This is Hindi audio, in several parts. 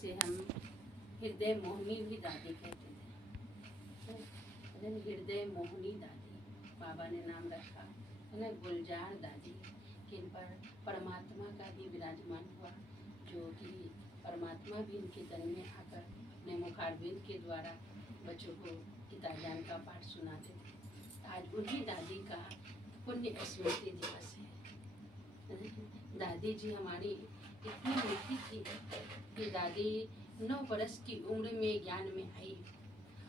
जिसे हम हृदय मोहिनी भी दादी कहते थे, हृदय मोहिनी दादी बाबा ने नाम रखा है ना, गुलजार दादी, किन पर परमात्मा का भी विराजमान हुआ, जो कि परमात्मा भी इनके तन में आकर अपने मुखारविंद के द्वारा बच्चों को गीता ज्ञान का पाठ सुनाते थे। आज उन्हीं दादी का पुण्य स्मृति दिवस है। दादी जी हमारी इतनी मीठी थी कि दादी 9 बरस की उम्र में ज्ञान में आई,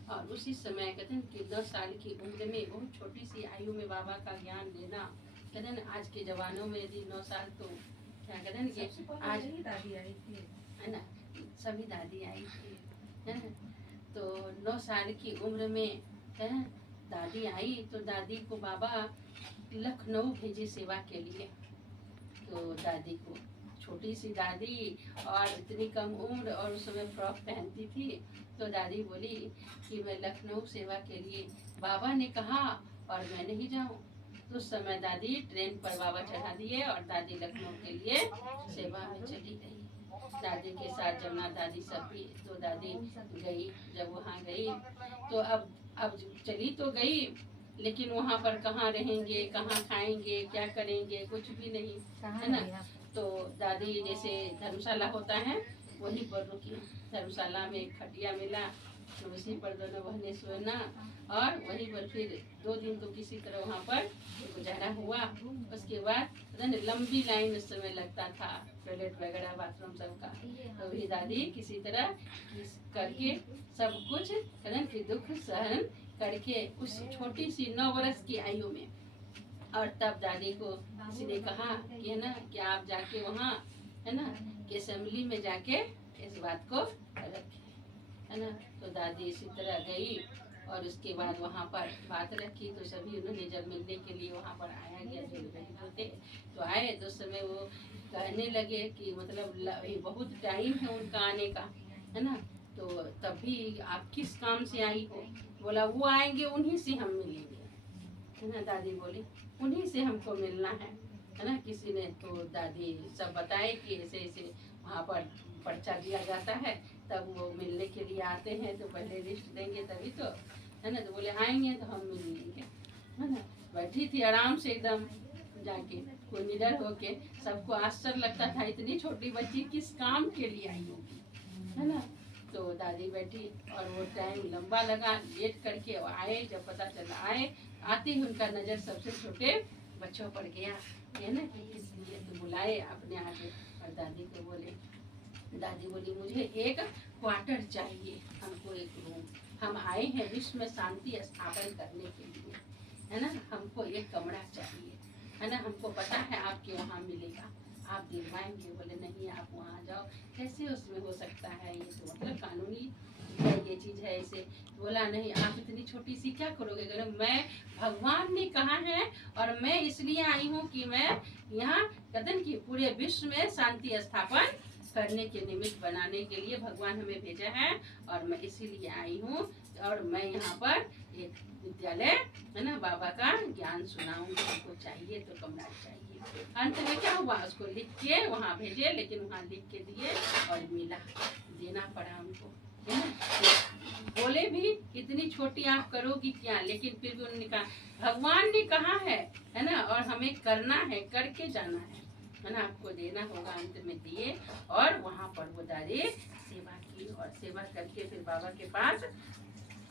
और उसी समय कहते हैं कि 9 साल की उम्र में बहुत छोटी सी आयु में बाबा का ज्ञान देना, कहते हैं आज के जवानों में यदि 9 साल तो क्या कहते हैं कि आज ही दादी आई थी, है ना, सभी दादी आई थी, है ना। तो 9 साल की उम्र में है दादी आई, तो दादी को बाबा लखनऊ भेजे सेवा के लिए। तो दादी को छोटी सी दादी और इतनी कम उम्र, और उस समय फ्रॉक पहनती थी, तो दादी बोली कि मैं लखनऊ सेवा के लिए, बाबा ने कहा और मैं नहीं जाऊं। तो उस समय दादी ट्रेन पर बाबा चढ़ा दिए और दादी लखनऊ के लिए सेवा में चली गई। दादी के साथ जमुना दादी सब भी, तो दादी गई। जब वहाँ गई तो अब चली तो गई, लेकिन वहाँ पर कहाँ रहेंगे, कहाँ खाएंगे, क्या करेंगे, कुछ भी नहीं, है ना। तो दादी जैसे धर्मशाला होता है वहीं पर रुकी। धर्मशाला में एक खटिया मिला, तो उसी पर दोनों बहनें सोना, और वहीं पर फिर 2 दिन तो किसी तरह वहाँ पर गुजारा हुआ। उसके बाद लंबी लाइन उस समय लगता था टॉयलेट वगैरह बाथरूम सबका, तो भी दादी किसी तरह करके सब कुछ कि दुख सहन करके उस छोटी सी 9 बरस की आयु में। और तब दादी को किसी ने कहा कि है ना कि आप जाके वहाँ है ना कि असेंबली में जाके इस बात को रखें, है ना। तो दादी इसी तरह गई, और उसके बाद वहाँ पर बात रखी, तो सभी उन्होंने जब मिलने के लिए वहाँ पर आया गया, जो रहे थे तो आए। तो उस समय वो कहने लगे कि मतलब बहुत टाइम है उनका आने का, है ना। तो तभी आप किस काम से आई हो? बोला वो आएंगे उन्हीं से हम मिलेंगे, है ना। दादी बोली उन्हीं से हमको मिलना है ना। किसी ने तो दादी सब बताए कि ऐसे ऐसे वहाँ पर पर्चा दिया जाता है, तब वो मिलने के लिए आते हैं, तो पहले लिस्ट देंगे तभी तो, है ना। तो बोले आएंगे तो हम मिल लेंगे, है ना। बैठी थी आराम से एकदम जाके, कोई निडर होके। सबको आश्चर्य लगता था इतनी छोटी बच्ची किस काम के लिए आई होगी, है ना। तो दादी बैठी, और वो टाइम लंबा लगा, लेट करके आए। जब पता चला आए, आते ही उनका नज़र सबसे छोटे बच्चों पर गया, है ना, कि इसलिए तो बुलाए अपने आगे। और दादी को बोले, दादी बोली मुझे एक क्वार्टर चाहिए, हमको एक रूम, हम आए हैं विश्व में शांति स्थापन करने के लिए, है ना। हमको एक कमरा चाहिए, है ना। हमको पता है आपके वहाँ मिलेगा, आप दिलवाएंगे? बोले नहीं, आप वहाँ जाओ। कैसे उसमें हो सकता है, ये तो मतलब कानूनी है, ये चीज़ है ऐसे। बोला नहीं, आप इतनी छोटी सी क्या करोगे? अगर मैं भगवान ने कहा है, और मैं इसलिए आई हूँ कि मैं यहाँ कदम की पूरे विश्व में शांति स्थापन करने के निमित्त बनाने के लिए भगवान हमें भेजा है, और मैं इसीलिए आई हूँ। और मैं यहाँ पर एक विद्यालय, है ना, बाबा का ज्ञान सुनाऊंगी, हमको चाहिए तो कमरा चाहिए। अंत में क्या हुआ, उसको लिख के वहाँ भेजे, लेकिन वहाँ लिख के दिए और मिला, देना पड़ा हमको, है ना। बोले भी इतनी छोटी आप करोगी क्या, लेकिन फिर भी उन्होंने कहा भगवान ने कहा है ना, और हमें करना है, करके जाना है ना, आपको देना होगा। अंत में दिए, और वहाँ पर वो दादी सेवा की, और सेवा करके फिर बाबा के पास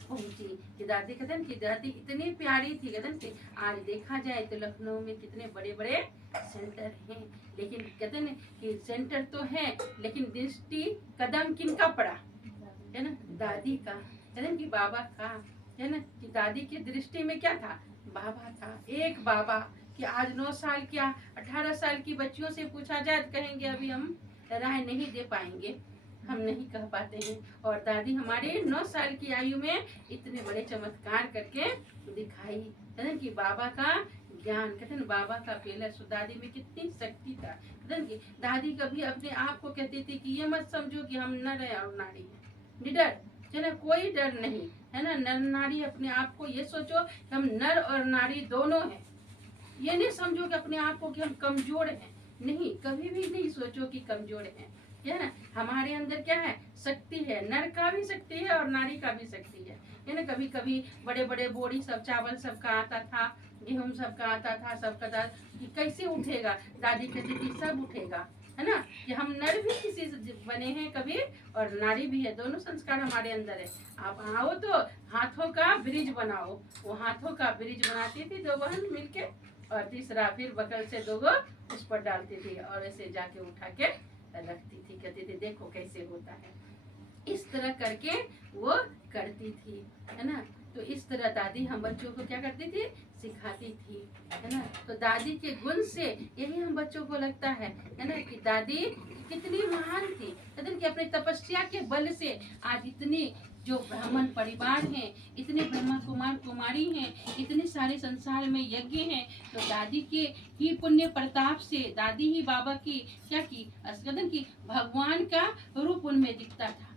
पहुंची। कि दादी कहते हैं कि दादी इतनी प्यारी थी, कहते हैं कि आज देखा जाए तो लखनऊ में कितने बड़े बड़े सेंटर हैं, लेकिन कहते हैं कि सेंटर तो है, लेकिन दृष्टि कदम किनका पड़ा, है ना, दादी का, कहते हैं कि बाबा का, है ना। कि दादी की दृष्टि में क्या था, बाबा था। एक बाबा कि आज 9 साल क्या 18 साल की बच्चियों से पूछा जाए तो कहेंगे अभी हम राय नहीं दे पाएंगे, हम नहीं कह पाते हैं। और दादी हमारे 9 साल की आयु में इतने बड़े चमत्कार करके दिखाई, है ना। कि बाबा का ज्ञान, कहते हैं बाबा का पहला दादी में कितनी शक्ति था। दादी कभी अपने आप को कहती थी कि ये मत समझो कि हम नर है और नारी है, निडर, है ना, कोई डर नहीं, है ना। नर नारी अपने आप को ये सोचो कि हम नर और नारी दोनों हैं। ये नहीं समझो कि अपने आप को कि हम कमजोर हैं, नहीं, कभी भी नहीं सोचो कि कमजोर हैं। क्या है ना, हमारे अंदर क्या है, शक्ति है, नर का भी शक्ति है और नारी का भी शक्ति है ना। कभी कभी बड़े बड़े बोरी सब चावल सबका आता था, गेहूं सबका आता था, सबका था कि कैसे उठेगा, दादी कहती थी सब उठेगा, है ना, कि हम नर भी किसी से बने हैं कभी और नारी भी है, दोनों संस्कार हमारे अंदर है। आप आओ तो हाथों का ब्रिज बनाओ, वो हाथों का ब्रिज बनाती थी दो बहन मिलके, और तीसरा फिर बगल से दो उस पर डालती थी और ऐसे जाके उठा के रखती थी, कहती थी देखो कैसे होता है। इस तरह करके वो करती थी, है ना। तो इस तरह दादी हम बच्चों को क्या करती थी, सिखाती थी, है ना। तो दादी के गुण से यही हम बच्चों को लगता है ना, कि दादी कितनी महान थी, कहते कि अपने तपस्या के बल से आज इतनी जो ब्राह्मण परिवार हैं, इतने ब्रह्मा कुमार कुमारी हैं, इतने सारे संसार में यज्ञ हैं, तो दादी के ही पुण्य प्रताप से दादी ही बाबा की क्या की, कहते कि भगवान का रूप उनमें दिखता था,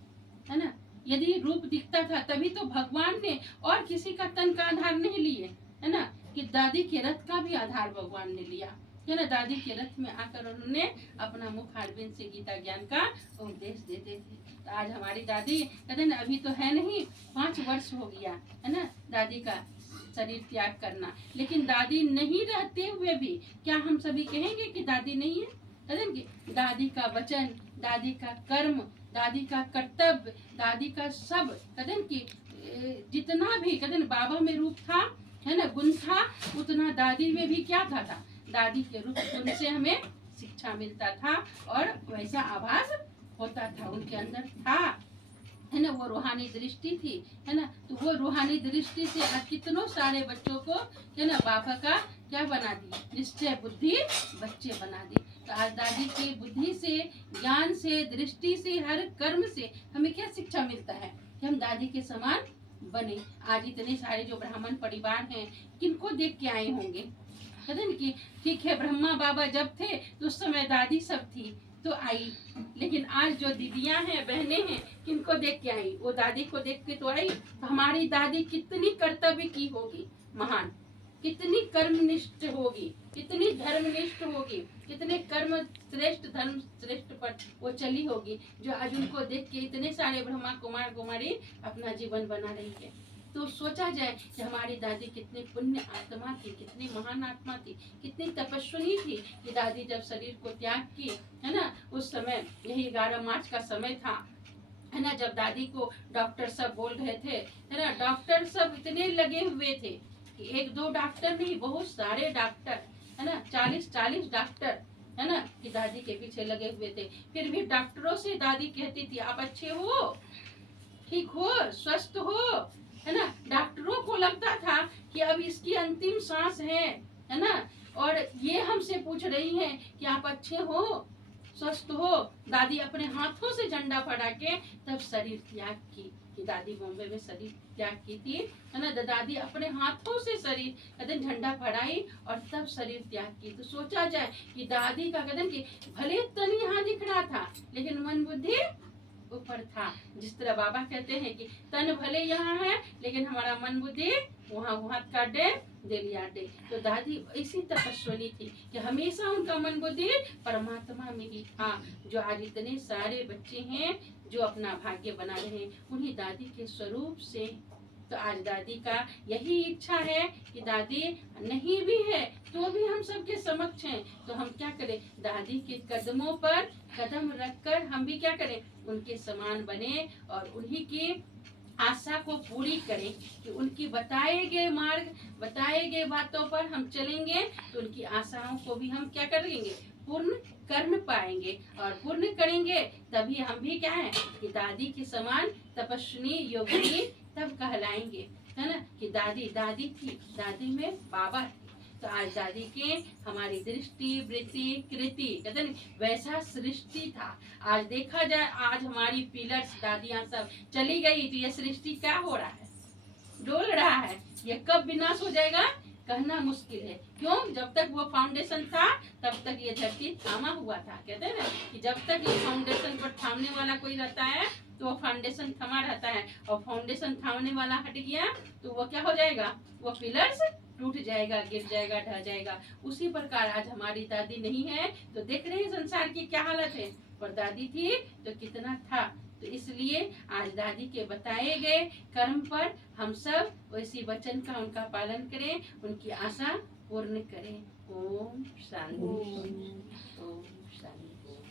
है ना। यदि रूप दिखता था तभी तो भगवान ने और किसी का तन का आधार नहीं लिए, है ना, कि दादी के रथ का भी आधार भगवान ने लिया, है ना। दादी के रथ में आकर उन्होंने अपना मुख अरविंद से गीता ज्ञान का उपदेश देते थे। तो आज हमारी दादी कहते ना, अभी तो है नहीं, 5 वर्ष हो गया, है ना, दादी का शरीर त्याग करना, लेकिन दादी नहीं रहते हुए भी क्या हम सभी कहेंगे कि दादी नहीं है, कहते कि दादी का वचन, दादी का कर्म, दादी का कर्तव्य, दादी का सब, कहते कि जितना भी कहते बाबा में रूप था, है ना, गुण था, उतना दादी में भी क्या था, दादी के रूप गुण से हमें शिक्षा मिलता था और वैसा आभास होता था, उनके अंदर था, है ना, वो रूहानी दृष्टि थी, है ना। तो वो रूहानी दृष्टि से आज कितनों सारे बच्चों को, है ना, बाबा का क्या बना दी, निश्चय बुद्धि बच्चे बना दी। तो आज दादी की बुद्धि से, ज्ञान से, दृष्टि से, हर कर्म से हमें क्या शिक्षा मिलता है कि हम दादी के समान बने। आज इतने सारे जो ब्राह्मण परिवार हैं, किनको देख के आए होंगे, कहते ना कि ठीक है ब्रह्मा बाबा जब थे तो उस समय दादी सब थी तो आई, लेकिन आज जो दीदियां हैं, बहनें हैं, किनको देख के आई, वो दादी को देख के तो आई। तो हमारी दादी कितनी कर्तव्य की होगी, महान, कितनी कर्मनिष्ठ होगी, कितनी धर्मनिष्ठ होगी, कितने कर्म श्रेष्ठ, धर्म श्रेष्ठ पर वो चली होगी, जो आज उनको देख के इतने सारे ब्रह्मा कुमार कुमारी अपना जीवन बना रही है। तो सोचा जाए कि हमारी दादी कितनी पुण्य आत्मा थी, कितनी महान आत्मा थी, कितनी तपस्विनी थी, कि दादी जब शरीर को त्याग की, है ना, उस समय यही 11 मार्च का समय था, है ना, जब दादी को डॉक्टर सब बोल रहे थे, है ना, डॉक्टर सब इतने लगे हुए थे कि 1-2 डॉक्टर नहीं, बहुत सारे डॉक्टर, है ना, 40-40 डॉक्टर, है ना, कि दादी के पीछे लगे हुए थे। फिर भी डॉक्टरों से दादी कहती थी आप अच्छे हो, ठीक हो, स्वस्थ हो, है ना। डॉक्टरों को लगता था कि अब इसकी अंतिम सांस है ना, और ये हमसे पूछ रही हैं कि आप अच्छे हो, स्वस्थ हो। दादी अपने हाथों से झंडा फहरा के तब शरीर त्याग की, कि दादी बॉम्बे में शरीर त्याग की थी, है ना। दादी अपने हाथों से शरीर कहते झंडा फहराई और तब शरीर त्याग की। तो सोचा जाए कि दादी का कहते कि भले तन यहाँ दिख रहा था, लेकिन मन बुद्धि ऊपर था। जिस तरह बाबा कहते हैं कि तन भले यहाँ है, लेकिन हमारा मन बुद्धि वहाँ हाथ काटे दे लिया दे। तो दादी ऐसी तपस्विनी थी कि हमेशा उनका मन बुद्धि परमात्मा में ही था। जो आज इतने सारे बच्चे हैं जो अपना भाग्य बना रहे हैं, उन्हीं दादी के स्वरूप से। तो आज दादी का यही इच्छा है कि दादी नहीं भी है तो भी हम सबके समक्ष हैं, तो हम क्या करें, दादी के कदमों पर कदम रखकर हम भी क्या करें, उनके समान बने और उन्हीं की आशा को पूरी करें कि उनकी बताए गए मार्ग, बताए गए बातों पर हम चलेंगे तो उनकी आशाओं को भी हम क्या करेंगे, पूर्ण कर पाएंगे। और पूर्ण करेंगे तभी हम भी क्या है कि दादी के समान तपस्विनी योगिनी तब कहलाएंगे, है ना। कि दादी दादी थी, दादी में बाबा थी। तो आज दादी के हमारी दृष्टि वृत्ति कृति कहते हैं वैसा सृष्टि था। आज देखा जाए, आज हमारी पिलर्स दादियां सब चली गई तो ये सृष्टि क्या हो रहा है, डोल रहा है। ये कब विनाश हो जाएगा कहना मुश्किल है। क्यों, जब तक वो फाउंडेशन था तब तक ये धरती थामा हुआ था। कहते हैं ना कि जब तक ये फाउंडेशन पर थामने वाला कोई रहता है तो वो फाउंडेशन थमा रहता है, और फाउंडेशन थामने वाला हट गया तो वो क्या हो जाएगा, वो पिलर्स टूट जाएगा, गिर जाएगा, ढह जाएगा। उसी प्रकार आज हमारी दादी नहीं है तो देख रहे हैं संसार की क्या हालत है। परदादी थी तो कितना था। तो इसलिए आज दादी के बताए गए कर्म पर हम सब वैसी वचन का उनका पालन करें, उनकी आशा पूर्ण करें। ओम शांति। ओम शांति।